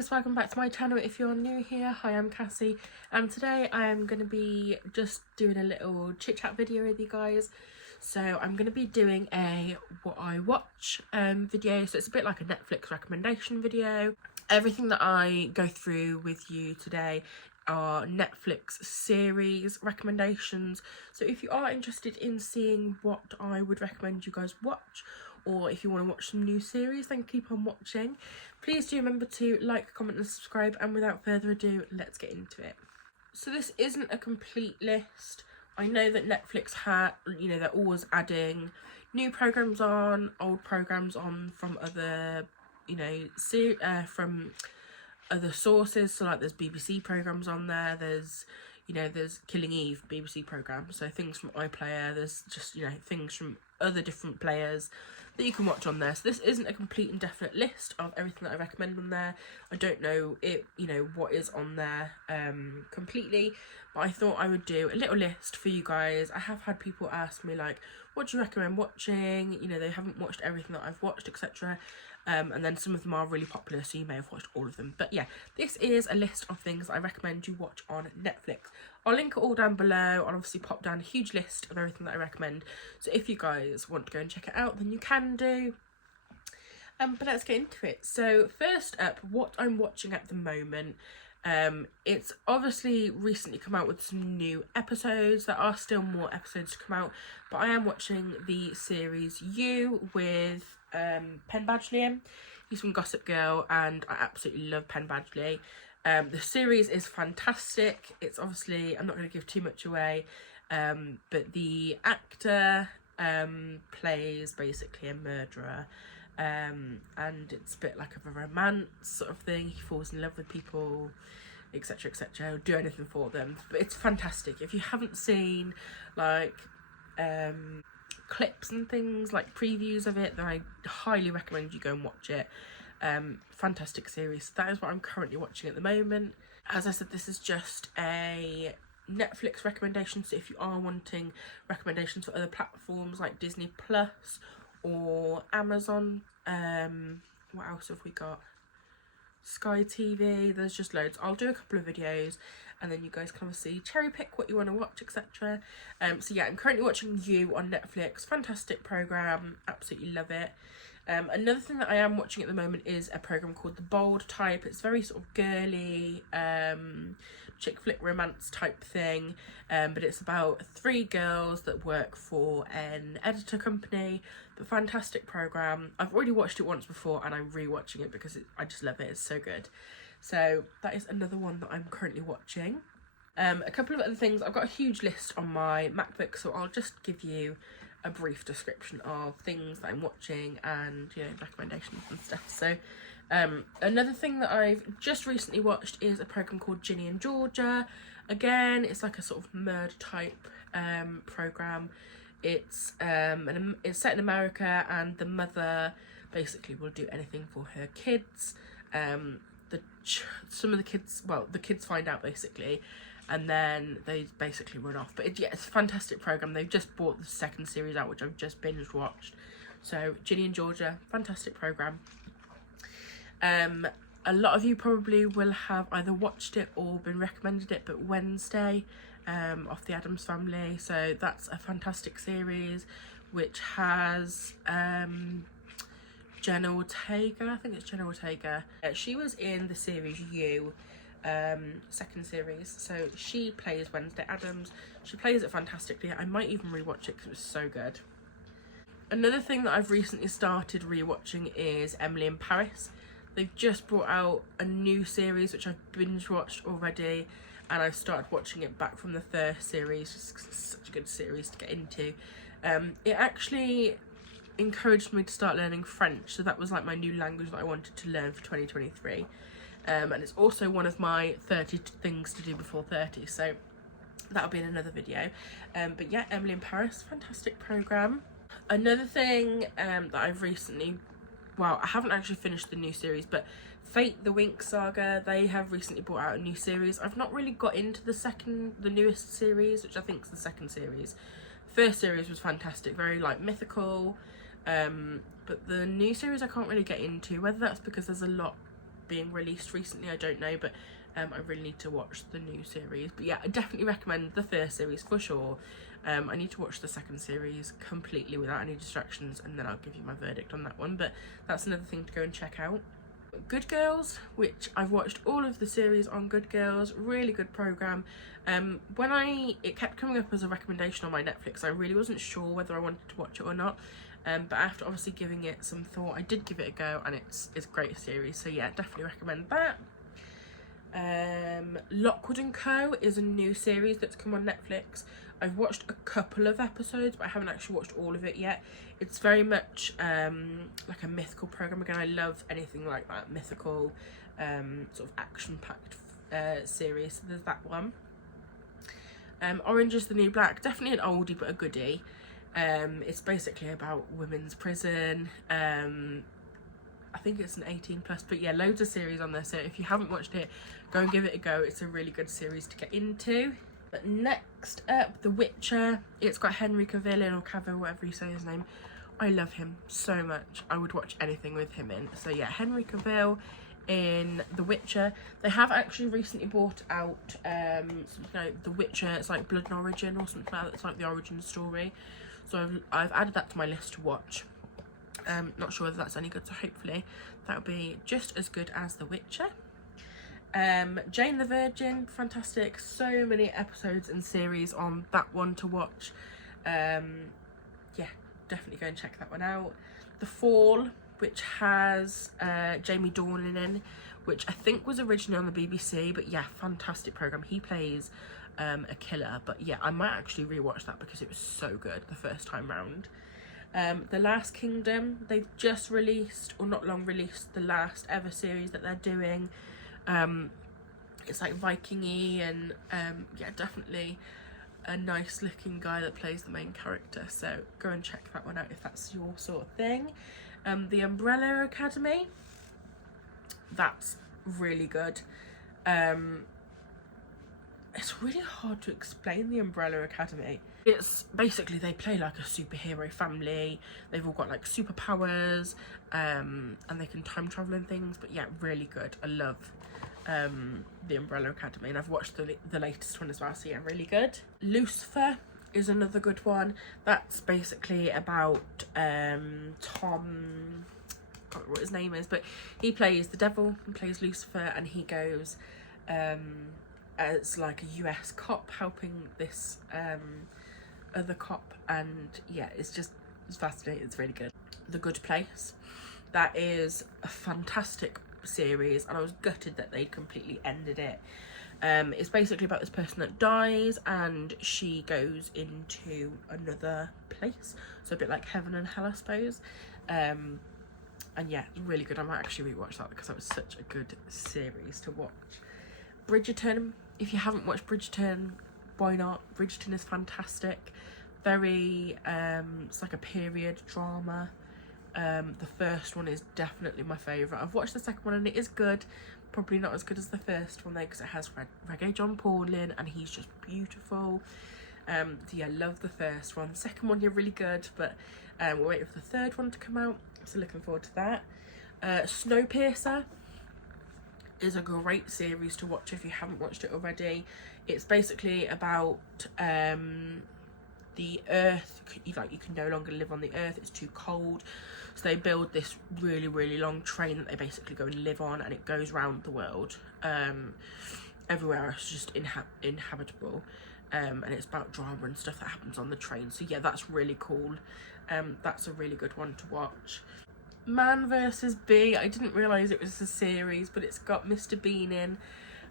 guys, welcome back to my channel. If you're new here, hi, I'm Cassie, and today I am going to be just doing a little chit chat video with you guys. So I'm going to be doing a what I watch video, so it's a bit like a Netflix recommendation video. Everything that I go through with you today are Netflix series recommendations, so if you are interested in seeing what I would recommend you guys watch, or if you want to watch some new series, then keep on watching. Please do remember to like, comment and subscribe, and without further ado, let's get into it. So this isn't a complete list. I know that Netflix they're always adding new programs on, old programs on from other, from other sources. So like there's BBC programs on there, there's Killing Eve BBC program, so things from iPlayer, there's just things from other different players that you can watch on there. So this isn't a complete and definite list of everything that I recommend on there. I don't know what is on there completely, but I thought I would do a little list for you guys. I have had people ask me like, what do you recommend watching? They haven't watched everything that I've watched, etc. And then some of them are really popular, so you may have watched all of them. But yeah, this is a list of things I recommend you watch on Netflix. I'll link it all down below. I'll obviously pop down a huge list of everything that I recommend. So if you guys want to go and check it out, then you can do. But let's get into it. So first up, what I'm watching at the moment. It's obviously recently come out with some new episodes. There are still more episodes to come out, but I am watching the series You with Penn Badgley. He's from Gossip Girl, and I absolutely love Penn Badgley. The series is fantastic. It's obviously, I'm not going to give too much away, but the actor plays basically a murderer, and it's a bit like a romance sort of thing. He falls in love with people, etc, etc. He'll do anything for them, but it's fantastic. If you haven't seen like clips and things, like previews of it, then I highly recommend you go and watch it. Fantastic series. That is what I'm currently watching at the moment. As I said, this is just a Netflix recommendation, so if you are wanting recommendations for other platforms like Disney Plus or Amazon, what else have we got, Sky TV, there's just loads. I'll do a couple of videos and then you guys can obviously cherry pick what you want to watch, etc. So yeah, I'm currently watching You on Netflix. Fantastic program, absolutely love it. Another thing that I am watching at the moment is a program called The Bold Type. It's very sort of girly, chick flick romance type thing, but it's about 3 girls that work for an editor company. But fantastic program. I've already watched it once before and I'm rewatching it because I just love it. It's so good. So that is another one that I'm currently watching. A couple of other things. I've got a huge list on my MacBook, so I'll just give you a brief description of things that I'm watching and recommendations and stuff. So another thing that I've just recently watched is a program called Ginny and Georgia. Again, it's like a sort of murder type program. It's set in America, and the mother basically will do anything for her kids. The kids find out basically, and then they basically run off. But it's a fantastic program. They've just bought the 2nd series out, which I've just binge watched. So Ginny and Georgia, fantastic program. A lot of you probably will have either watched it or been recommended it, but Wednesday, off the Addams Family. So that's a fantastic series which has Jenna Ortega. I think it's Jenna Ortega. She was in the series You, 2nd series, so she plays Wednesday Addams. She plays it fantastically. I might even rewatch it because it was so good. Another thing that I've recently started rewatching is Emily in Paris. They've just brought out a new series which I've binge watched already, and I've started watching it back from the 1st series. It's such a good series to get into. It actually encouraged me to start learning French, so that was like my new language that I wanted to learn for 2023. And it's also one of my 30 things to do before 30, so that'll be in another video. But yeah, Emily in Paris, fantastic program. Another thing that I've recently, I haven't actually finished the new series, but Fate the Winx Saga, they have recently brought out a new series. I've not really got into the newest series, which I think is the 2nd series. First series was fantastic, very like mythical, but the new series I can't really get into, whether that's because there's a lot being released recently, I don't know, but I really need to watch the new series. But yeah, I definitely recommend the first series for sure. I need to watch the second series completely without any distractions, and then I'll give you my verdict on that one, but that's another thing to go and check out. Good Girls, which I've watched all of the series on Good Girls, really good programme. It kept coming up as a recommendation on my Netflix, I really wasn't sure whether I wanted to watch it or not, but after obviously giving it some thought, I did give it a go, and it's a great series, so yeah, definitely recommend that. Lockwood & Co is a new series that's come on Netflix. I've watched a couple of episodes, but I haven't actually watched all of it yet. It's very much like a mythical program. Again, I love anything like that, mythical, sort of action-packed series. So there's that one. Orange is the New Black, definitely an oldie but a goodie. It's basically about women's prison. I think it's an 18+, but yeah, loads of series on there. So if you haven't watched it, go and give it a go. It's a really good series to get into. But next up, The Witcher. It's got Henry Cavill in, or Cavill, whatever you say his name. I love him so much. I would watch anything with him in. So yeah, Henry Cavill in The Witcher. They have actually recently brought out something like The Witcher. It's like Blood and Origin or something like that. It's like the origin story. So I've added that to my list to watch. Not sure whether that's any good, so hopefully that'll be just as good as The Witcher. Jane the Virgin, fantastic, so many episodes and series on that one to watch. Yeah, definitely go and check that one out. The Fall, which has Jamie Dornan in, which I think was originally on the BBC, but yeah, fantastic programme. He plays a killer, but yeah, I might actually rewatch that because it was so good the first time round. The Last Kingdom, they've just released, or not long released, the last ever series that they're doing. It's like Viking-y, and yeah, definitely a nice looking guy that plays the main character, so go and check that one out if that's your sort of thing. The Umbrella Academy, that's really good. It's really hard to explain the Umbrella Academy. It's basically, they play like a superhero family. They've all got like superpowers, and they can time travel and things. But yeah, really good. I love the Umbrella Academy, and I've watched the latest one as well. So yeah, really good. Lucifer is another good one. That's basically about Tom. I can't remember what his name is, but he plays the devil and plays Lucifer, and he goes as like a US cop helping this other cop, and yeah, it's fascinating. It's really good. The Good Place, that is a fantastic series, and I was gutted that they completely ended it. It's basically about this person that dies, and she goes into another place, so a bit like heaven and hell, I suppose. And yeah, really good. I might actually rewatch that because that was such a good series to watch. Bridgerton, if you haven't watched Bridgerton, why not? Bridgerton is fantastic. Very it's like a period drama. The first one is definitely my favourite. I've watched the second one and it is good, probably not as good as the first one though, because it has Reggae John Paul in, and he's just beautiful. So yeah, love the first one. The second one, you're really good, but we're waiting for the third one to come out, so looking forward to that. Snowpiercer is a great series to watch if you haven't watched it already. It's basically about the earth, you can no longer live on the earth, it's too cold, so they build this really, really long train that they basically go and live on, and it goes around the world. Everywhere else is just inhabitable, and it's about drama and stuff that happens on the train. So yeah, that's really cool. That's a really good one to watch. Man vs. Bee, I didn't realise it was a series, but it's got Mr. Bean in,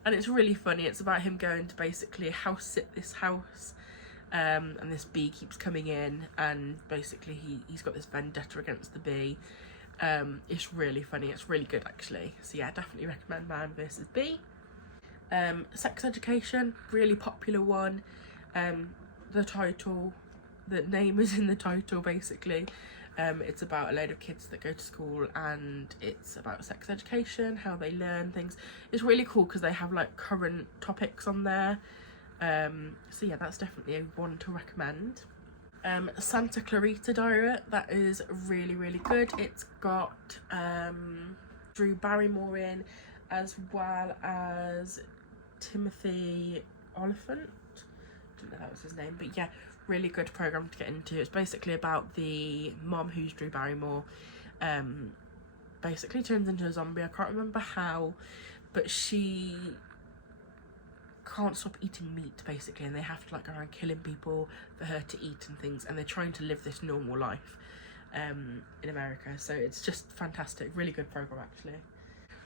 and it's really funny. It's about him going to basically house sit this house, and this bee keeps coming in, and basically he's got this vendetta against the bee. It's really funny. It's really good actually. So yeah, definitely recommend Man vs. Bee. Sex Education, really popular one. The name is in the title basically. It's about a load of kids that go to school, and it's about sex education, how they learn things. It's really cool because they have like current topics on there. So yeah, that's definitely a one to recommend. Santa Clarita Diet, that is really, really good. It's got Drew Barrymore in, as well as Timothy Oliphant. Didn't know that was his name, but yeah, really good program to get into. It's basically about the mom who's Drew Barrymore basically turns into a zombie. I can't remember how, but she can't stop eating meat basically, and they have to like go around killing people for her to eat and things, and they're trying to live this normal life in America. So it's just fantastic, really good program actually.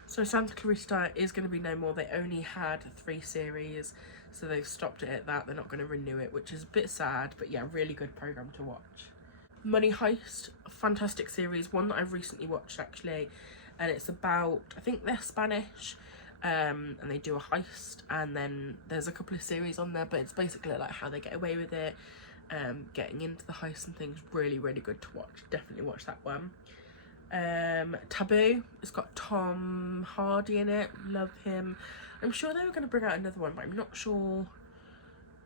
So Santa Clarita is going to be no more. They only had 3 series, so they've stopped it at that. They're not going to renew it, which is a bit sad, but yeah, really good program to watch. Money Heist, a fantastic series, one that I've recently watched actually, and it's about, I think they're Spanish, and they do a heist, and then there's a couple of series on there, but it's basically like how they get away with it, getting into the heist and things. Really, really good to watch. Definitely watch that one. Taboo, it's got Tom Hardy in it, love him. I'm sure they were going to bring out another one, but I'm not sure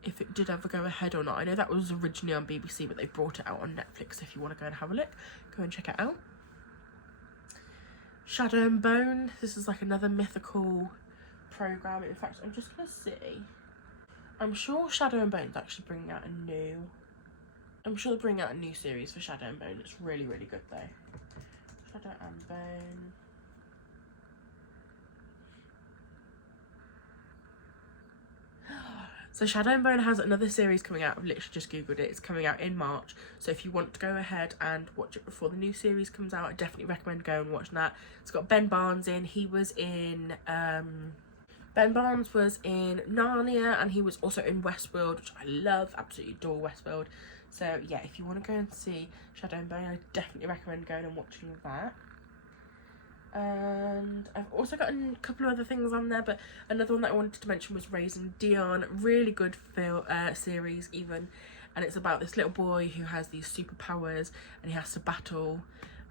if it did ever go ahead or not. I know that was originally on BBC, but they brought it out on Netflix. If you want to go and have a look, go and check it out. Shadow and Bone, this is like another mythical program. In fact, I'm just going to see. I'm sure Shadow and Bone's actually bringing out a new, I'm sure they're bringing out a new series for Shadow and Bone. It's really, really good though. Shadow and Bone. So Shadow and Bone has another series coming out. I've literally just googled it. It's coming out in March. So if you want to go ahead and watch it before the new series comes out, I definitely recommend going and watching that. It's got Ben Barnes in. He was in Ben Barnes was in Narnia, and he was also in Westworld, which I love, absolutely adore Westworld. So yeah, if you want to go and see Shadow and Bone, I definitely recommend going and watching that. And I've also got a couple of other things on there, but another one that I wanted to mention was Raising Dion. Really good series even, and it's about this little boy who has these superpowers, and he has to battle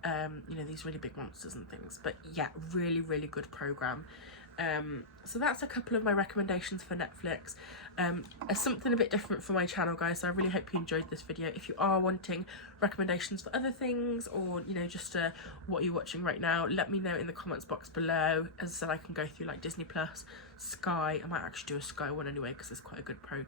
you know, these really big monsters and things. But yeah, really, really good program. So that's a couple of my recommendations for Netflix. Something a bit different for my channel, guys, so I really hope you enjoyed this video. If you are wanting recommendations for other things, or you know, just what you're watching right now, let me know in the comments box below. As I said, I can go through like Disney Plus, Sky. I might actually do a Sky one anyway, because there's quite a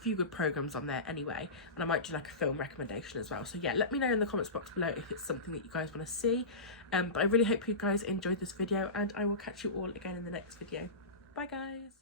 few good programs on there anyway, and I might do like a film recommendation as well. So yeah, let me know in the comments box below if it's something that you guys want to see. But I really hope you guys enjoyed this video, and I will catch you all again in the next video. Bye guys.